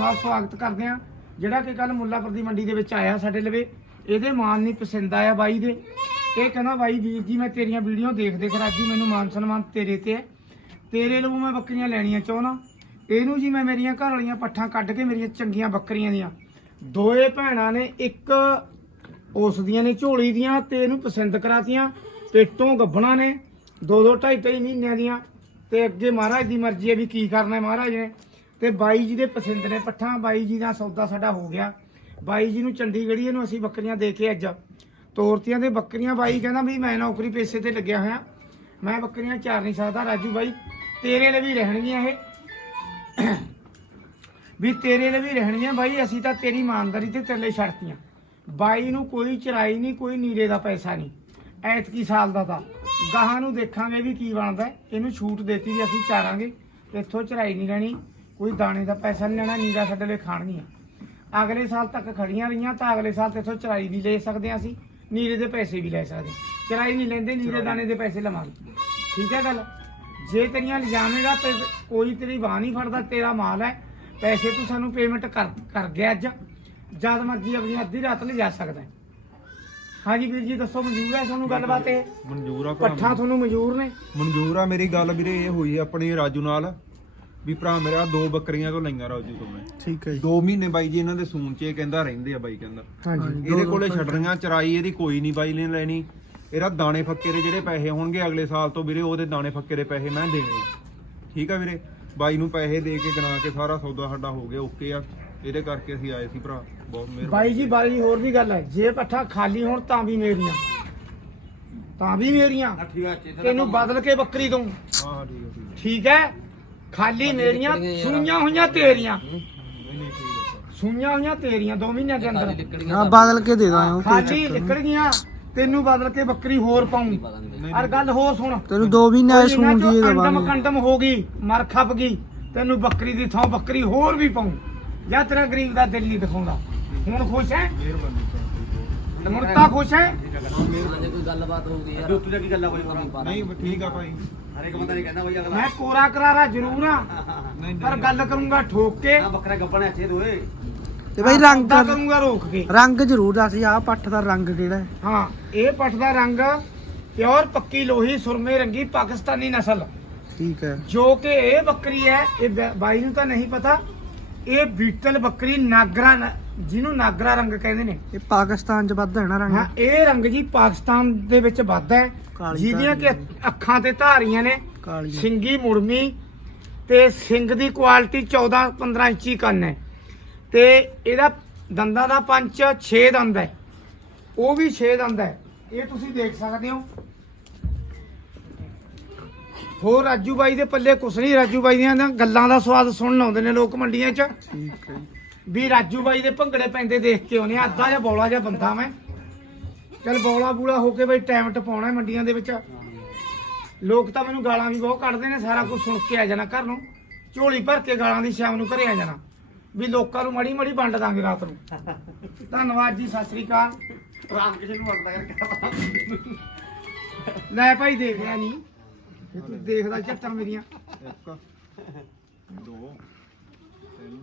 ਬਹੁਤ ਸਵਾਗਤ ਕਰਦੇ ਆ ਜਿਹੜਾ ਕਿ ਕੱਲ ਮੁੱਲਾਪੁਰ ਦੀ ਮੰਡੀ ਦੇ ਵਿੱਚ ਆਇਆ ਸਾਡੇ ਲਵੇ, ਇਹਦੇ ਮਾਨ ਨਹੀਂ ਪਸੰਦ ਆਇਆ ਬਾਈ ਦੇ। ਇਹ ਕਹਿੰਦਾ, ਬਾਈ ਵੀਰ ਜੀ, ਮੈਂ ਤੇਰੀਆਂ ਵੀਡੀਓ ਦੇਖ ਦੇਖ ਰਾਜੂ ਮੈਨੂੰ ਮਾਨ ਸਨਮਾਨ ਤੇਰੇ ਤੇ ਹੈ। ਤੇਰੇ ਲਈ ਮੈਂ ਬੱਕਰੀਆਂ ਲੈਣੀਆਂ ਚਾਹੁੰਦਾ। ਇਹਨੂੰ ਜੀ ਮੈਂ ਮੇਰੀਆਂ ਘਰ ਵਾਲੀਆਂ ਪੱਠਾਂ ਕੱਢ ਕੇ ਮੇਰੀਆਂ ਚੰਗੀਆਂ ਬੱਕਰੀਆਂ ਦੀਆਂ। ਦੋਏ ਭੈਣਾਂ ਨੇ ਇੱਕ ਉਸ ਦੀਆਂ ਨੇ, ਝੋਲੀ ਦੀਆਂ, ਤੇ ਇਹਨੂੰ ਪਸੰਦ ਕਰਾਤੀਆਂ। ਪੇਟੋਂ ਗੱਭਣਾ ਨੇ ਦੋ ਦੋ ਢਾਈ ਢਾਈ ਮਹੀਨਿਆਂ ਦੀਆਂ। ਤੇ ਅੱਗੇ ਮਹਾਰਾਜ ਦੀ ਮਰਜ਼ੀ ਹੈ ਵੀ ਕੀ ਕਰਨਾ ਹੈ, ਮਹਾਰਾਜ ਨੇ। ਤੇ ਬਾਈ ਜੀ ਦੇ ਪਸੰਦ ਨੇ ਪੱਠਾਂ। ਬਾਈ ਜੀ ਦਾ ਸੌਦਾ ਸਾਡਾ ਹੋ ਗਿਆ। ਬਾਈ ਜੀ ਨੂੰ ਚੰਡੀਗੜ੍ਹੀ ਨੂੰ ਅਸੀਂ ਬੱਕਰੀਆਂ ਦੇ ਕੇ ਅੱਜ ਤੋਰਤੀਆਂ ਦੇ ਬੱਕਰੀਆਂ ਬਾਈ ਕਹਿੰਦਾ ਵੀ ਮੈਂ ਨੌਕਰੀ ਪੇਸ਼ੇ ਤੇ ਲੱਗਿਆ ਹੋਇਆ। ਮੈਂ ਬੱਕਰੀਆਂ ਚਾਰ ਨਹੀਂ ਸਕਦਾ, ਰਾਜੂ ਬਾਈ, ਤੇਰੇ ਲਈ ਵੀ ਰਹਿਣਗੀਆਂ ਇਹ। ਵੀ ਤੇਰੇ ਲਈ ਵੀ ਰਹਿਣਗੀਆਂ ਬਾਈ, ਅਸੀਂ ਤਾਂ ਤੇਰੀ ਇਮਾਨਦਾਰੀ ਤੇ ਤੇਰੇ ਲਈ ਛੱਡਤੀਆਂ। ਬਾਈ ਨੂੰ ਕੋਈ ਚਰਾਈ ਨਹੀਂ, ਕੋਈ ਨੀਰੇ ਦਾ ਪੈਸਾ ਨਹੀਂ। ਐਤਕੀ ਸਾਲ ਦਾ ਤਾਂ। ਗਾਹਾਂ ਨੂੰ ਦੇਖਾਂਗੇ ਵੀ ਕੀ ਬਣਦਾ। ਇਹਨੂੰ ਛੂਟ ਦੇਤੀ ਵੀ ਅਸੀਂ ਚਾਰਾਂਗੇ। ਤੇ ਇੱਥੋਂ ਚਰਾਈ ਨਹੀਂ ਲੈਣੀ। ਕੋਈ ਦਾਣੇ ਦਾ ਪੈਸਾ ਨਹੀਂ ਲੈਣਾ ਨੀਰਾ ਸਾਡੇ ਲਈ ਖਾਣਗੀਆਂ। ਅਗਲੇ ਸਾਲ ਤੱਕ ਖੜੀਆਂ ਰਹੀਆਂ ਤਾਂ ਅਗਲੇ ਸਾਲ ਤੇ ਇੱਥੋਂ ਚਰਾਈ ਵੀ ਲੈ ਸਕਦੇ ਹਾਂ ਅਸੀਂ ਨੀਰੇ ਦੇ ਪੈਸੇ ਵੀ ਲੈ ਸਕਦੇ। ਚਰਾਈ ਨਹੀਂ ਲੈਂਦੇ ਨੀਰੇ ਦਾਣੇ ਦੇ ਪੈਸੇ ਲਵਾਂਗੇ। ਠੀਕ ਹੈ ਗੱਲ? ਜੇ ਤੇਰੀਆਂ ਲਿਜਾਵੇਂਗਾ ਤੇ ਕੋਈ ਤੇਰੀ ਬਾਹ ਨਹੀਂ ਫੜਦਾ ਤੇਰਾ ਮਾਲ ਹੈ। ਪੈਸੇ ਤੂੰ ਸਾਨੂੰ ਪੇਮੈਂਟ ਕਰ ਕਰ ਗਿਆ ਅੱਜ। ਜਦ ਮਰਜ਼ੀ ਆਪਣੀ ਅੱਧੀ ਰਾਤ ਲਈ ਜਾ ਸਕਦਾ। ਹਾਂਜੀ ਵੀਰ ਜੀ ਦੱਸੋ ਮਨਜ਼ੂਰ ਹੈ ਤੁਹਾਨੂੰ ਗੱਲਬਾਤ ਇਹ? ਮਨਜ਼ੂਰ ਆ ਭਰਾ ਪੱਠਾ ਤੁਹਾਨੂੰ ਮਨਜ਼ੂਰ ਨੇ? ਮਨਜ਼ੂਰ ਆ ਮੇਰੀ ਗੱਲ ਵੀਰੇ ਇਹ ਹੋਈ ਆ ਆਪਣੀ ਰਾਜੂ ਨਾਲ। ਵੀ ਭਰਾ ਮੇਰਾ ਦੋ ਬੱਕਰੀਆਂ ਤੋਂ ਲਈਆਂ ਰਾਜੂ ਤੋਂ ਮੈਂ। ਠੀਕ ਹੈ 2 ਮਹੀਨੇ ਬਾਈ ਜੀ ਇਹਨਾਂ ਦੇ ਸੂਨ ਚ ਇਹ ਕਹਿੰਦਾ ਰਹਿੰਦੇ ਆ ਬਾਈ ਕਹਿੰਦਾ। ਹਾਂਜੀ। ਇਹਦੇ ਕੋਲੇ ਛੱਡਣੀਆਂ ਚਰਾਈ ਇਹਦੀ ਕੋਈ ਨਹੀਂ ਬਾਈ ਨੇ ਲੈਣੀ। ਇਹਦਾ ਦਾਣੇ ਫੱਕੇ ਦੇ ਜਿਹੜੇ ਪੈਸੇ ਹੋਣਗੇ ਅਗਲੇ ਸਾਲ ਤੋਂ ਵੀਰੇ ਉਹਦੇ ਦਾਣੇ ਫੱਕੇ ਦੇ ਪੈਸੇ ਮੈਂ ਦੇਣੇ ਆ। ਠੀਕ ਆ ਵੀਰੇ? ਬਾਈ ਨੂੰ ਪੈਸੇ ਦੇ ਕੇ ਗਣਾ ਕੇ ਸਾਰਾ ਸੌਦਾ ਸਾਡਾ ਹੋ ਗਿਆ ਓਕੇ ਆ। ਇਹਦੇ ਕਰਕੇ ਅਸੀਂ ਆਏ ਸੀ ਭਰਾ। ਬਹੁਤ ਮਿਹਰਬਾਨੀ ਬਾਈ ਜੀ ਬਾਈ ਹੋਰ ਵੀ ਗੱਲ ਹੈ। ਜੇ ਪੱਠਾ ਖਾਲੀ ਹੋਣ ਤਾਂ ਵੀ ਮੇਰੀਆਂ। ਤਾਂ ਵੀ ਮੇਰੀਆਂ। ਤੈਨੂੰ ਬਦਲ ਕੇ ਬੱਕਰੀ ਦਊਂ। ਹਾਂ ਠੀਕ ਹੈ? ਖਾਲੀ ਮੇਰੀਆਂ ਸੂਈਆਂ ਹੋਈਆਂ ਤੇਰੀਆਂ। ਸੂਈਆਂ ਹੋਈਆਂ ਤੇਰੀਆਂ 2 ਮਹੀਨਿਆਂ ਦੇ ਅੰਦਰ ਹਾਂ ਬਦਲ ਕੇ ਦੇ ਦਾਂ ਖਾਲੀ ਨਿਕਲ ਗਈਆਂ ਤੈਨੂੰ ਬਦਲ ਕੇ ਬੱਕਰੀ ਹੋਰ ਪਾਉਂ ਅਰ ਗੱਲ ਹੋਰ ਸੁਣ। ਤੈਨੂੰ 2 ਮਹੀਨੇ ਆਏ ਕੋਈ ਇਹਨਾਂ ਸੂਣ ਚੋਂ ਦੀ ਅੰਡਮ ਦਵਾਂਗੇ ਕੰਡਮ ਹੋ ਗਈ ਮਰ ਖੱਪ ਗਈ ਤੈਨੂੰ ਬੱਕਰੀ ਦੀ ਥਾਂ ਬੱਕਰੀ ਹੋਰ ਵੀ ਪਾਉਂ ਜਾਂ ਤੇਰਾ ਗਰੀਬ ਦਾ ਦਿਲ ਨਹੀਂ ਦਿਖਾਉਂਦਾ। ਹੁਣ ਖੁਸ਼ ਹੈ? ਮਿਹਰਬਾਨੀ। ਤਾਂ ਖੁਸ਼ ਹੈ? ਕੋਈ ਗੱਲਬਾਤ ਹੋਊਗੀ ਯਾਰ ਉੱਤੋਂ ਦੀ ਗੱਲਾਂ ਕੋਈ ਕਰਨੀ ਨਹੀਂ ਠੀਕ ਆ ਭਾਈ। ਹਰੇਕ ਬੰਦਾ ਨਹੀਂ ਕਹਿੰਦਾ ਬਈ ਅਗਲਾ ਮੈਂ ਕੋਰਾ ਕਰਾਰਾ ਜ਼ਰੂਰ ਆ ਨਹੀਂ ਪਰ ਗੱਲ ਕਰੂੰਗਾ ਠੋਕ ਕੇ। ਨਾ ਬੱਕਰਾ ਗੱਪਣ ਅੱਛੇ ਦੋਏ। ਤੇ ਬਈ ਰੰਗ ਦਾ ਕਰੂੰਗਾ ਰੋਕ ਕੇ। ਰੰਗ ਜ਼ਰੂਰ ਦੱਸ ਆ ਪੱਠ ਦਾ ਰੰਗ ਕਿਹੜਾ ਹੈ? ਹਾਂ ਇਹ ਪੱਠ ਦਾ ਰੰਗ ਪਿਓਰ ਪੱਕੀ ਲੋਹੀ ਸੁਰਮੇ ਰੰਗੀ ਪਾਕਿਸਤਾਨੀ ਨਸਲ। ਠੀਕ ਹੈ। ਜੋ ਕਿ ਇਹ ਬੱਕਰੀ ਹੈ ਇਹ ਬਾਈ ਨੂੰ ਤਾਂ ਨਹੀਂ ਪਤਾ ਇਹ ਬੀਟਲ ਬੱਕਰੀ ਨਾਗਰਾ ਜਿਹਨੂੰ ਨਾਗਰਾ ਰੰਗ ਕਹਿੰਦੇ ਨੇ। ਇਹ ਪਾਕਿਸਤਾਨ ਚ ਵੱਧ ਹੈ ਨਾ ਹਾਂ ਰੰਗ ਇਹ ਰੰਗ ਜੀ ਪਾਕਿਸਤਾਨ ਦੇ ਵਿੱਚ ਵੱਧ ਹੈ। ਕਾਲੀ ਜਿਹਦੀਆਂ ਕਿ ਅੱਖਾਂ ਤੇ ਧਾਰੀਆਂ ਨੇ। ਕਾਲੀ ਸਿੰਗੀ ਮੁੜਮੀ ਤੇ ਸਿੰਗ ਦੀ ਕੁਆਲਿਟੀ 14 15 ਇੰਚੀ ਕੰਨ ਹੈ। ਤੇ ਇਹਦਾ ਦੰਦਾਂ ਦਾ ਪੰਚ 6 ਦੰਦ ਹੈ। ਉਹ ਵੀ 6 ਦੰਦ ਹੈ। ਇਹ ਤੁਸੀਂ ਦੇਖ ਸਕਦੇ ਹੋ। ਹੋਰ ਰਾਜੂ ਬਾਈ ਦੇ ਪੱਲੇ ਕੁਛ ਨਹੀਂ। ਰਾਜੂ ਬਾਈ ਦੀਆਂ ਗੱਲਾਂ ਦਾ ਸਵਾਦ ਸੁਣਨ ਆਉਂਦੇ ਨੇ ਲੋਕ ਮੰਡੀਆਂ 'ਚ। ਠੀਕ ਹੈ ਵੀ ਰਾਜੂ ਬਾਈ ਦੇ ਭੰਗੜੇ ਪੈਂਦੇ ਦੇਖ ਕੇ ਆਉਨੇ ਆ। ਅੱਧਾ ਜਿਹਾ ਬੌਲਾ ਜਿਹਾ ਬੰਦਾ ਮੈਂ। ਚਲ ਬੌਲਾ ਬੂਲਾ ਹੋ ਕੇ ਬਈ ਟਾਈਮ ਟਪਾਉਣਾ ਹੈ ਮੰਡੀਆਂ ਦੇ ਵਿੱਚ। ਲੋਕ ਤਾਂ ਮੈਨੂੰ ਗਾਲਾਂ ਵੀ ਬਹੁਤ ਕੱਢਦੇ ਨੇ ਸਾਰਾ ਕੁਝ ਸੁਣ ਕੇ ਆ ਜਾਣਾ ਘਰ ਨੂੰ। ਝੋਲੀ ਭਰ ਕੇ ਗਾਲਾਂ ਦੀ ਸ਼ਾਮ ਨੂੰ ਘਰੇ ਆ ਜਾਣਾ। ਵੀ ਲੋਕਾਂ ਨੂੰ ਮੜੀ ਮੜੀ ਵੰਡ ਦਾਂਗੇ ਰਾਤ ਨੂੰ। ਧੰਨਵਾਦ ਜੀ ਸਤਿ ਸ੍ਰੀ ਅਕਾਲ। ਰਾਮ ਕਿਸੇ ਨੂੰ ਵਰਦਾ ਕਰਕੇ ਲੈ ਭਾਈ ਦੇਖ ਰਿਹਾ ਨਹੀਂ ਤੂੰ ਦੇਖਦਾ ਚੱਟਾਂ ਮੇਰੀਆਂ। ਇੱਕ ਦੋ ਤਿੰਨ।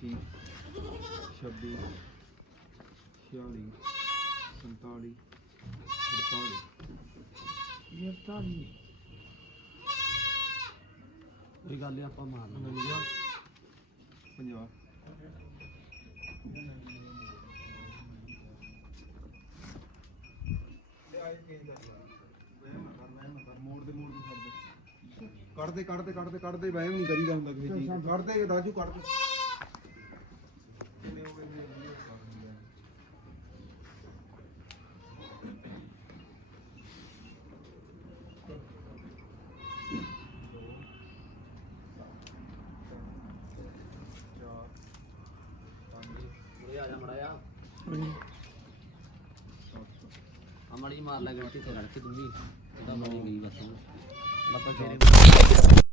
ਪੱਚੀ ਛੱਬੀ ਛਿਆਲੀ ਸੰਤਾਲੀ ਅੜਤਾਲੀ ਇਹ ਤਾਂ ਨਹੀਂ ਕੋਈ ਗੱਲ ਆਪਾਂ ਮਾਰ ਲਾਂਗੇ। ਉਨੰਜਾ ਪੰਜਾਹ। ਕੱਢਦੇ ਕੱਢਦੇ ਕੱਢਦੇ ਕੱਢਦੇ ਵਹਿਮ ਨਹੀਂ ਕਰੀਦਾ ਹੁੰਦਾ ਕਿਸੇ ਚੀਜ਼। ਕੱਢਦੇ ਰਾਜੂ ਕੱਢਦੇ ਕਿੰਨੇ ਹੋ ਗਏ ਨੇ ਵੀਡੀਓ ਕਰ ਦਿੰਦੇ ਆ। ਆ ਜਾ ਮੜਾ ਆ ਅਮੜੀ ਮਾਰ ਲੈ ਗੱਡੀ ਤੇ ਲੜਕੀ ਤੂੰ ਵੀ। ਇਹਦਾ ਬਣੀ ਗਈ ਬਸ ਹੁਣ। ਆਪਾਂ ਫੇਰੇ